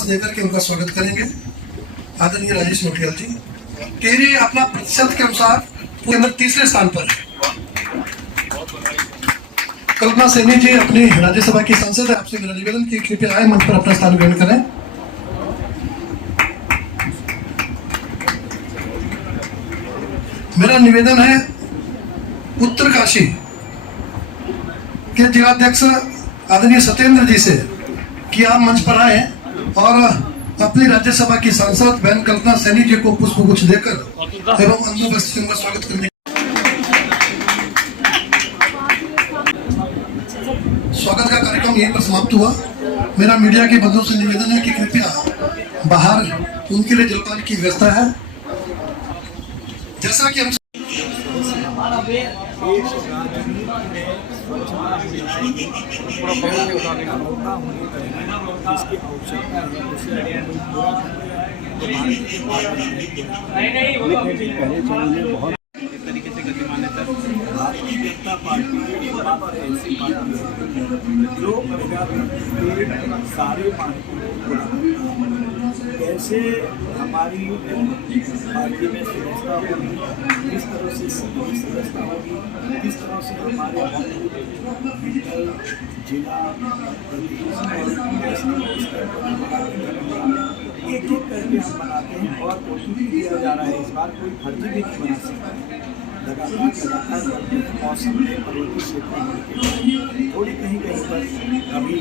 पुष्पगुच्छ देकर के उनका स्वागत करेंगे। आदरणीय राजेश नोटियाल जी, टेरी अपना प्रतिशत के अनुसार पूरे अंदर तीसरे स्थान पर है। कल्पना सैनी जी अपनी राज्यसभा की सांसद है, आपसे मेरा निवेदन कि कृपया आए मंच पर अपना स्थान ग्रहण करें। मेरा निवेदन है उत्तरकाशी के जिलाध्यक्ष आदरणीय सत्येंद्र जी से कि आप मंच पर आए और अपनी राज्यसभा की सांसद बहन कल्पना सैनी जी को पुष्पगुच्छ देकर एवं अन्य उपस्थितियों का स्वागत करने। स्वागत का कार्यक्रम यहीं पर समाप्त हुआ। मेरा मीडिया के बंधुओं से निवेदन है कि कृपया बाहर उनके लिए जलपान की व्यवस्था है। जैसा कि हम तरीके से गतिमान्यता भारतीय जनता पार्टी ऐसी पार्टी जो सारे कैसे हमारी पार्टी में सदस्यता होगी, किस तरह से सदस्यता होगी, किस तरह से हमारे जिला एक एक करके हम बनाते हैं और कोशिश किया जा रहा है। इस बार कोई फर्जी भी नहीं बना सकता है। लगातार मौसम में पर्वतीय क्षेत्र में थोड़ी कहीं पर कभी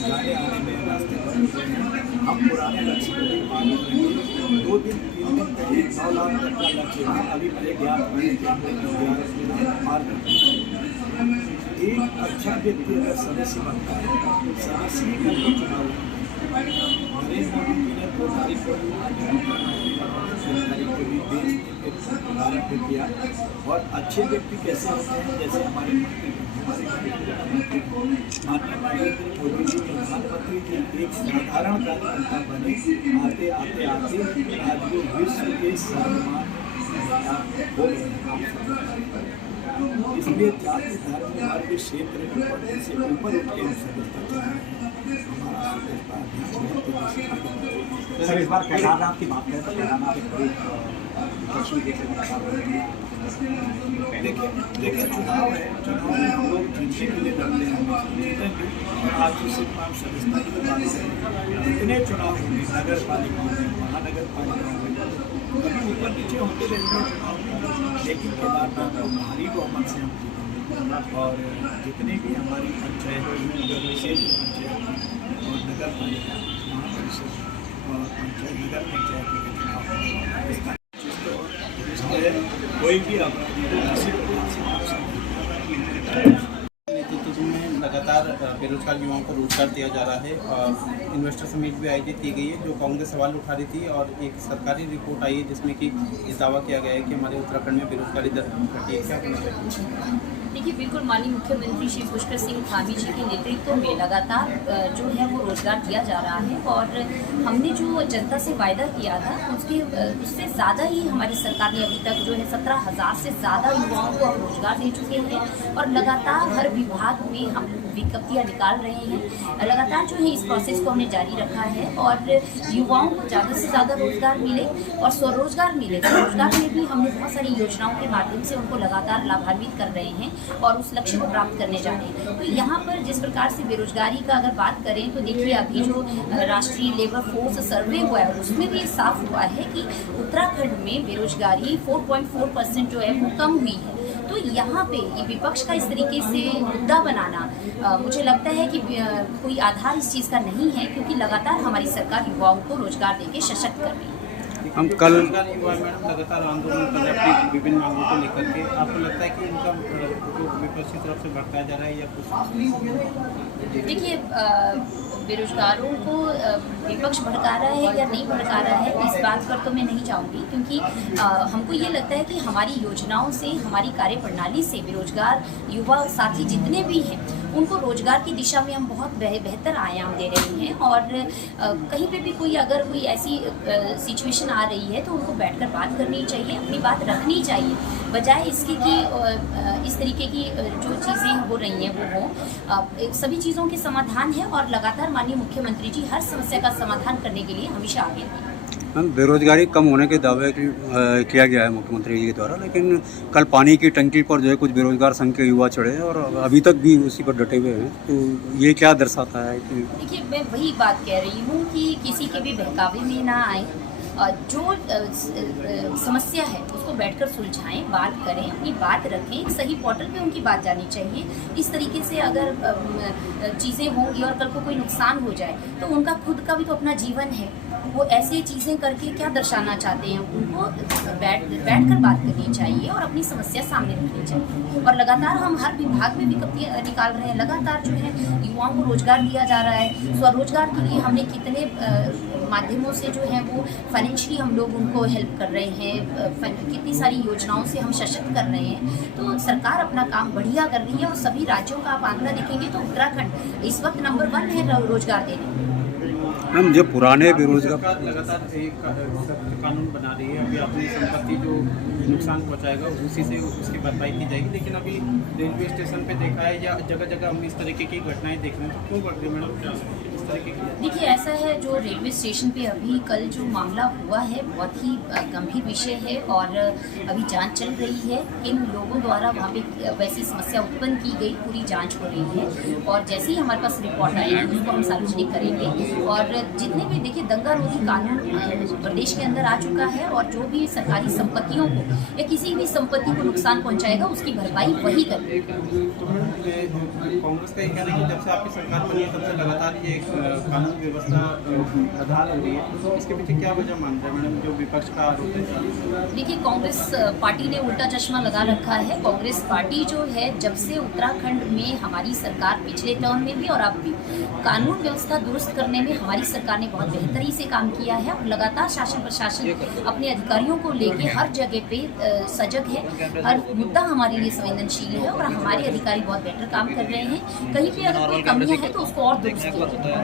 जाने आने में रास्ते पर हम पुराने लक्ष्य को भी पार करेंगे। 2 दिन 3 दिन पहले 9 लाख तक का लक्ष्य था, अभी मेरे ज्ञान पार करते हैं। एक अच्छा व्यक्ति अगर सदस्य बनता है, सदस्य का चुनाव नरेंद्र मोदी जी ने 2 तारीख को किया। और अच्छे व्यक्ति कैसे होते हैं, जैसे हमारे माननीय नरेंद्र मोदी जी प्रधानमंत्री जी एक साधारण कार्यकर्ता बने, आते आते आते आज वो विश्व के सर्वमान्य नेता हो गए। इसलिए जाति धर्म हमारे क्षेत्र से ऊपर उठ के सर, इस बार केदारनाथ की बात करें तो केदारनाथ एक बड़ी देखिए चुनाव है, चुनाव में हम लोग जीतने के लिए लड़ते हैं, जीतेंगे। और आज जिससे सदस्यता की बात है, इतने चुनाव होंगे नगर पालिकाओं में, महानगर पालिकाओं में, कभी ऊपर नीचे होते रहते हैं चुनाव, लेकिन केदारनाथ को भारी बहुमत से हम जीतेंगे। और जितने भी हमारी पंचायत क्षेत्र पंचायत और नगर पालिका महापरिषद और पंचायत नगर पंचायत के चुनाव कोई भी नेतृत्व में लगातार बेरोजगार युवाओं को रोजगार दिया जा रहा है। इन्वेस्टर समिट भी आयोजित की गई है, जो कांग्रेस सवाल उठा रही थी, और एक सरकारी रिपोर्ट आई है जिसमें कि ये दावा किया गया है कि हमारे उत्तराखंड में बेरोजगारी दर घटी है। क्या कहना चाहिए? देखिए, बिल्कुल माननीय मुख्यमंत्री श्री पुष्कर सिंह धामी जी के नेतृत्व में लगातार जो है वो रोजगार दिया जा रहा है। और हमने जो जनता से वायदा किया था उससे ज़्यादा ही हमारी सरकार ने अभी तक जो है 17,000 से ज़्यादा युवाओं को हम रोजगार दे चुके हैं। और लगातार हर विभाग में हम विज्ञप्तियाँ निकाल रहे हैं। लगातार जो है इस प्रोसेस को हमने जारी रखा है और युवाओं को ज़्यादा से ज़्यादा रोजगार मिले और स्वरोजगार मिले। स्वरोजगार में भी हमने बहुत सारी योजनाओं के माध्यम से उनको लगातार लाभान्वित कर रहे हैं और उस लक्ष्य को प्राप्त करने जा रहे हैं। तो यहाँ पर जिस प्रकार से बेरोजगारी का अगर बात करें तो देखिए, अभी जो राष्ट्रीय लेबर फोर्स सर्वे हुआ है उसमें भी साफ हुआ है कि उत्तराखंड में बेरोजगारी 4.4% जो है वो कम हुई है। तो यहाँ पे ये विपक्ष का इस तरीके से मुद्दा बनाना मुझे लगता है कि कोई आधार इस चीज़ का नहीं है, क्योंकि लगातार हमारी सरकार युवाओं को रोजगार देके सशक्त कर रही है। हम कल युवा मैडम लगातार आंदोलन कर रहे हैं अपनी विभिन्न मांगों को लेकर के। आपको लगता है कि उनका विपक्ष की तरफ से भड़काया जा रहा है या कुछ? देखिए, बेरोजगारों को विपक्ष भड़का रहा है या नहीं भड़का रहा है, इस बात पर तो मैं नहीं जाऊंगी, क्योंकि हमको ये लगता है कि हमारी योजनाओं से, हमारी कार्यप्रणाली से बेरोजगार युवा साथी जितने भी हैं उनको रोजगार की दिशा में हम बहुत बेहतर आयाम दे रहे हैं। और कहीं पे भी कोई अगर कोई ऐसी सिचुएशन आ रही है तो उनको बैठकर बात करनी चाहिए, अपनी बात रखनी चाहिए, बजाय इसके कि इस तरीके की जो चीज़ें हो रही हैं वो हों। सभी चीज़ों के समाधान है और लगातार माननीय मुख्यमंत्री जी हर समस्या का समाधान करने के लिए हमेशा आगे हैं। मैम, बेरोजगारी कम होने के दावे किया गया है मुख्यमंत्री जी के द्वारा, लेकिन कल पानी की टंकी पर जो है कुछ बेरोजगार संघ के युवा चढ़े और अभी तक भी उसी पर डटे हुए हैं, तो ये क्या दर्शाता है कि देखिए, मैं वही बात कह रही हूँ कि किसी के भी बहकावे में ना आए, जो समस्या है उसको बैठकर सुलझाएं, बात करें, अपनी बात रखें, एक सही पोर्टल पे उनकी बात जानी चाहिए। इस तरीके से अगर चीज़ें होंगी और कल को कोई नुकसान हो जाए तो उनका खुद का भी तो अपना जीवन है, वो ऐसे चीज़ें करके क्या दर्शाना चाहते हैं, उनको बैठकर बात करनी चाहिए और अपनी समस्या सामने रखनी चाहिए। और लगातार हम हर विभाग में विज्ञप्तियाँ निकाल रहे हैं, लगातार जो है युवाओं को रोजगार दिया जा रहा है। स्वरोजगार के लिए हमने कितने माध्यमों से जो है वो फाइनेंशियली हम लोग उनको हेल्प कर रहे हैं, कितनी सारी योजनाओं से हम सशक्त कर रहे हैं। तो सरकार अपना काम बढ़िया कर रही है और सभी राज्यों का आप आंकड़ा देखेंगे तो उत्तराखंड इस वक्त नंबर 1 है रोजगार देने में। मैम, जो पुराने बेरोजगार लगातार एक सख्त कानून बना रही है। अभी अपनी संपत्ति जो नुकसान पहुंचाएगा उसी से उसकी भरपाई की जाएगी, लेकिन अभी रेलवे स्टेशन पे देखा है या जगह जगह हम इस तरीके की घटनाएं देख रहे हैं, तो क्यों बढ़ रही है मैडम इस तरीके की? देखिए, ऐसा है, जो रेलवे स्टेशन पे अभी कल जो मामला हुआ है बहुत ही गंभीर विषय है और अभी जांच चल रही है। किन लोगों द्वारा वहाँ पे वैसी समस्या उत्पन्न की गई, पूरी जांच हो रही है और जैसे ही हमारे पास रिपोर्ट आएगी उसको हम सार्वजनिक करेंगे। और जितने भी देखिए दंगा रोधी कानून प्रदेश के अंदर आ चुका है और जो भी सरकारी संपत्तियों को या किसी भी संपत्ति को नुकसान पहुँचाएगा उसकी भरपाई वही करेगा। कांग्रेस का ये कहना है कि जब से आपकी सरकार बनी है तब से लगातार ये कानून व्यवस्था बदहाल हो रही है, तो इसके पीछे क्या वजह मानते हैं मैडम, जो विपक्ष का आरोप है? देखिए, कांग्रेस पार्टी ने उल्टा चश्मा लगा रखा है। कांग्रेस पार्टी जो है जब से उत्तराखंड में हमारी सरकार पिछले टर्म में भी और अब भी कानून व्यवस्था दुरुस्त करने में हमारी सरकार ने बहुत बेहतरी से काम किया है और लगातार शासन प्रशासन अपने अधिकारियों को लेके हर जगह पे सजग है, हर मुद्दा हमारे लिए संवेदनशील है और हमारे अधिकारी बहुत बेहतर काम कर रहे हैं। कहीं पे अगर कोई कमियां है तो उसको और दुरुस्त किया जाए।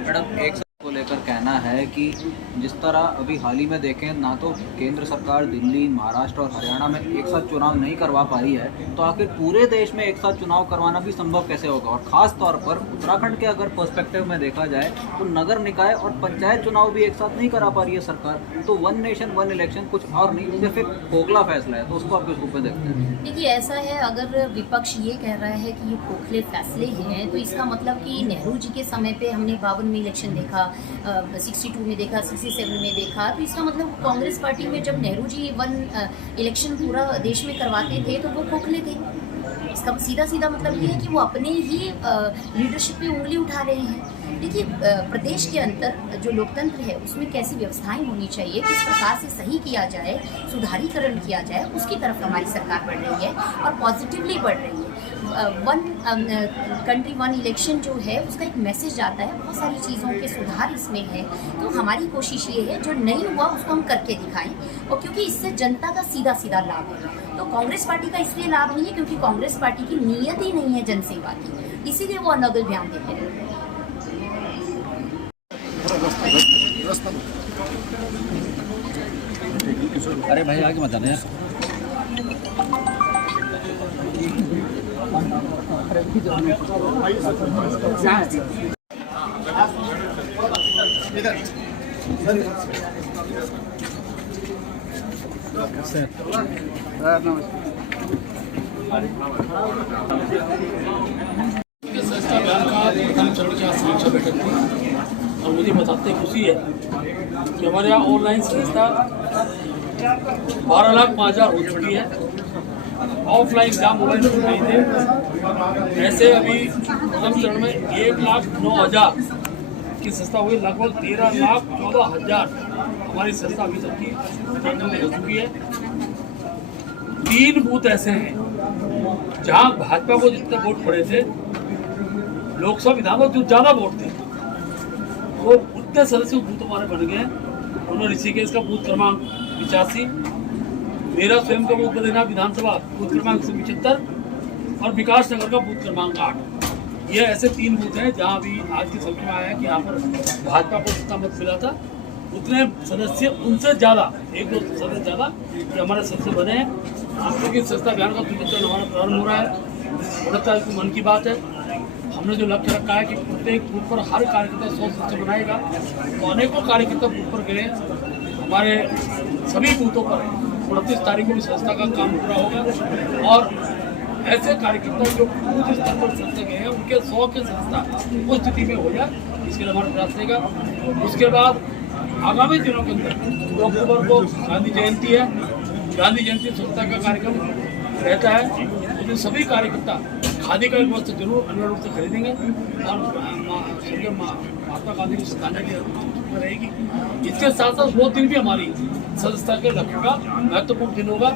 मैडम, एक को लेकर कहना है कि जिस तरह अभी हाल ही में देखें, ना तो केंद्र सरकार दिल्ली, महाराष्ट्र और हरियाणा में एक साथ चुनाव नहीं करवा पा रही है, तो आखिर पूरे देश में एक साथ चुनाव करवाना भी संभव कैसे होगा? और ख़ास तौर पर उत्तराखंड के अगर पर्सपेक्टिव में देखा जाए तो नगर निकाय और पंचायत चुनाव भी एक साथ नहीं करा पा रही है सरकार, तो 1 नेशन 1 इलेक्शन कुछ और नहीं, सिर्फ एक खोखला फैसला है, तो उसको आप किस रूप में देखते हैं? देखिए, ऐसा है, अगर विपक्ष ये कह रहा है कि ये खोखले फैसले हैं तो इसका मतलब कि नेहरू जी के समय पे हमने 52 में इलेक्शन देखा, 62 में देखा, 67 में देखा, तो इसका मतलब कांग्रेस पार्टी में जब नेहरू जी 1 इलेक्शन पूरा देश में करवाते थे तो वो खोखले थे। इसका सीधा सीधा मतलब ये है कि वो अपने ही लीडरशिप पे उंगली उठा रहे हैं। देखिए, प्रदेश के अंदर जो लोकतंत्र है उसमें कैसी व्यवस्थाएं होनी चाहिए, किस प्रकार से सही किया जाए, सुधारीकरण किया जाए, उसकी तरफ हमारी सरकार बढ़ रही है और पॉजिटिवली बढ़ रही है। 1 कंट्री 1 इलेक्शन जो है उसका एक मैसेज आता है, बहुत सारी चीज़ों के सुधार इसमें है। तो हमारी कोशिश ये है जो नहीं हुआ उसको हम करके दिखाएं, और क्योंकि इससे जनता का सीधा सीधा लाभ है। तो कांग्रेस पार्टी का इसलिए लाभ नहीं है क्योंकि कांग्रेस पार्टी की नीयत ही नहीं है जनसेवा की, इसीलिए वो अनगल बयान देते हैं। अरे भाई आगे मत जाना। प्रथम चरण की आज समीक्षा बैठक थी और मुझे बताते खुशी है कि हमारे यहाँ ऑनलाइन संस्था 12,05,000 हो चुकी है। ऑफलाइन एग्जाम मोबाइल शुरू नहीं थे, ऐसे अभी प्रथम चरण में 1,09,000 की संस्था हुई, लगभग 13,14,000 हमारी संस्था अभी तक की हो चुकी है। 3 बूथ ऐसे हैं जहाँ भाजपा को जितने वोट पड़े थे, लोकसभा विधानसभा जो ज़्यादा वोट थे वो उतने सदस्य बूथ हमारे बन गए। उन्होंने ऋषिकेश का बूथ क्रमांक 85, मेरा स्वयं का बूथ बदेना विधानसभा बूथ क्रमांक 175 और विकास नगर का बूथ क्रमांक 8। ये ऐसे 3 बूथ हैं जहाँ अभी आज की सभा में आया है कि यहाँ पर भाजपा को जितना मत मिला था उतने सदस्य उनसे ज़्यादा 1-2 सदस्य ज़्यादा कि हमारे सदस्य बने हैं। लेकिन स्वच्छता अभियान का 75 हमारा प्रारंभ हो रहा है। 69 की मन की बात है। हमने जो लक्ष्य रखा है कि प्रत्येक बूथ पर हर कार्यकर्ता 100 सदस्य बनाएगा। तो अनेकों कार्यकर्ता बूथ पर गए, हमारे सभी बूथों पर 29 तारीख को भी स्वच्छता का काम पूरा होगा और ऐसे कार्यकर्ता जो बूथ स्तर पर सदस्य गए हैं उनके 100 के सदस्यता उस स्थिति में हो जाए, इसके लिए हमारा प्रयास रहेगा। उसके बाद आगामी दिनों के अंदर 2 अक्टूबर को गांधी जयंती है। गांधी जयंती स्वच्छता का कार्यक्रम रहता है। उस दिन सभी कार्यकर्ता खादी का एक वस्त्र जरूर अनिवार्य रूप से खरीदेंगे और स्वर्गीय महात्मा गांधी की श्रद्धांजलि रहेगी। इसके साथ साथ वो दिन भी हमारी सदस्यता के लक्ष्य का महत्वपूर्ण दिन होगा।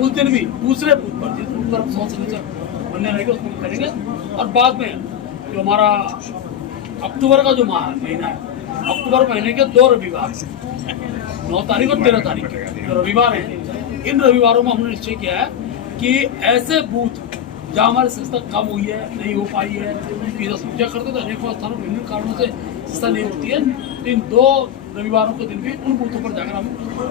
उस दिन भी दूसरे बूथ पर जिस बूथ पर 100 सदस्य बनने रहेंगे उसको करेंगे। और बाद में जो हमारा अक्टूबर का जो महीना है, अक्टूबर महीने के 2 रविवार 9 तारीख और 13 तारीख के जो रविवार हैं, इन रविवारों में हमने निश्चय किया है कि ऐसे बूथ जहाँ हमारी सस्ता कम हुई है, नहीं हो पाई है, पूजा करते तो अनेकों स्थानों विभिन्न कारणों से सस्ता नहीं होती है, तो इन 2 रविवारों के दिन भी उन बूथों पर जाकर हम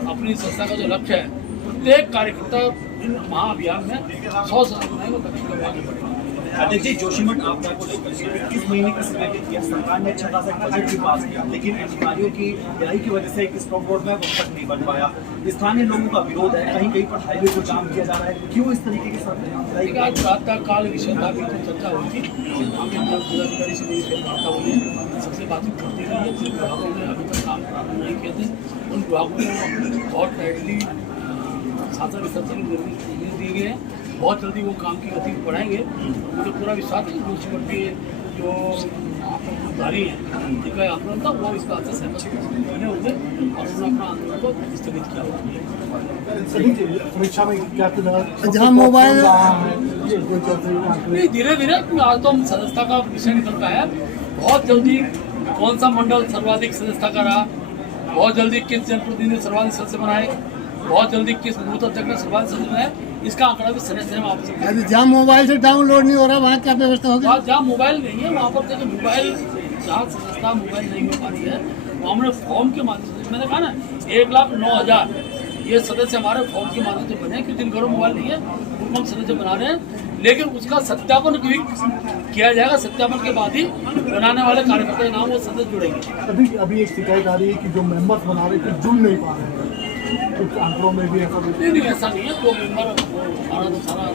अपनी संस्था का जो लक्ष्य है प्रत्येक कार्यकर्ता इन महाअभियान में 100 सदस्य बनाएंगे और लक्ष्य को आगे बढ़ेंगे। अध्यक्ष जी, जोशीमठ आपदा को लेकर 21 महीने का समय किया, सरकार ने अच्छा खासा बजट भी पास किया, लेकिन अधिकारियों की ढिलाई की वजह से स्टॉप रोड में वो तक नहीं बन पाया। स्थानीय लोगों का विरोध है, कहीं कहीं पर हाईवे को जाम किया जा रहा है। क्यों इस तरीके के साथ आज प्रातः काल विषय का भी तो चर्चा हुई थी। जिलाधिकारी से मेरी वार्ता हुई है, सबसे बातचीत करती रही है। जिन विभागों ने अभी तक काम प्रारंभ नहीं किए थे उन विभागों को बहुत टाइटली शासन विस्तार से निर्देश दिए गए हैं। बहुत जल्दी वो काम की गति बढ़ाएंगे। मुझे पूरा विश्वास है जोशीमठ के जो अधिकारी हैं जिनका आंदोलन था वो इस बात से सहमत बने होंगे और उन्होंने अपना आंदोलन को स्थगित किया होगा। परीक्षा में क्या जहाँ मोबाइल नहीं, धीरे धीरे आज तो हम सदस्यता का विषय निकल का है। बहुत जल्दी कौन सा मंडल सर्वाधिक सदस्यता का रहा, बहुत जल्दी किस जनप्रतिनिधि सर्वाधिक सदस्य बनाए, बहुत जल्दी किस बूथ अध्यक्ष ने सर्वाधिक सदस्य बनाए, इसका आंकड़ा भी समय में आपसे जहाँ मोबाइल से डाउनलोड नहीं हो रहा वहाँ क्या व्यवस्था होगी? जहाँ मोबाइल नहीं है वहाँ पर देखिए मोबाइल जहाँ सदस्यता मोबाइल नहीं हो पा रही है वहाँ हमने फॉर्म के माध्यम से, मैंने कहा ना 1,09,000 ये सदस्य हमारे फॉर्म के माध्यम से बने कि जिन घरों मोबाइल नहीं है उनको हम सदस्य बना रहे हैं। लेकिन उसका सत्यापन भी किया जाएगा। सत्यापन के बाद ही बनाने वाले कार्यकर्ता के नाम वो सदस्य जुड़ेंगे। अभी एक शिकायत आ रही है कि जो मेंबर्स बना रहे हैं जुड़ नहीं पा रहे हैं, कुछ आंकड़ों में भी ऐसा नहीं, ऐसा नहीं है। 2 मेंबर हमारा तो सारा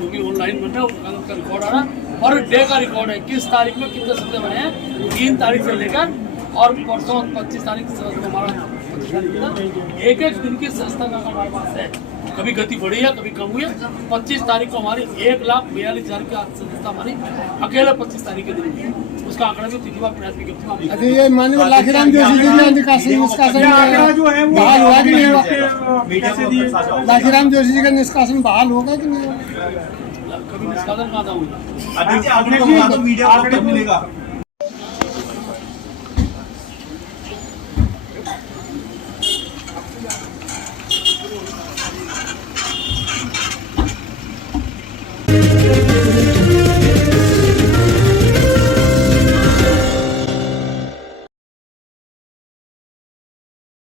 जो भी ऑनलाइन बन रहा है उसका रिकॉर्ड आ रहा है। पर डे का रिकॉर्ड है, किस तारीख में कितने सदस्य बने हैं 3 तारीख से लेकर और परसों 25 तारीख से हमारा एक दिन की सदस्यता का हमारे पास है। कभी गति बढ़ी है, कभी कम हुई है। 25 तारीख को हमारी 1,42,000 की सदस्यता हमारी अकेले 25 तारीख के दिन हुई है। उसका आंकड़ा भी तीसरी बार प्रयास भी करती अच्छा, ये माननीय लाखीराम जोशी जी ने निष्कासन बहाल हुआ कि नहीं हुआ? लाखीराम जोशी जी का निष्कासन बहाल होगा कि नहीं? कभी निष्कासन कहाँ था हुआ? अध्यक्ष मीडिया को मिलेगा।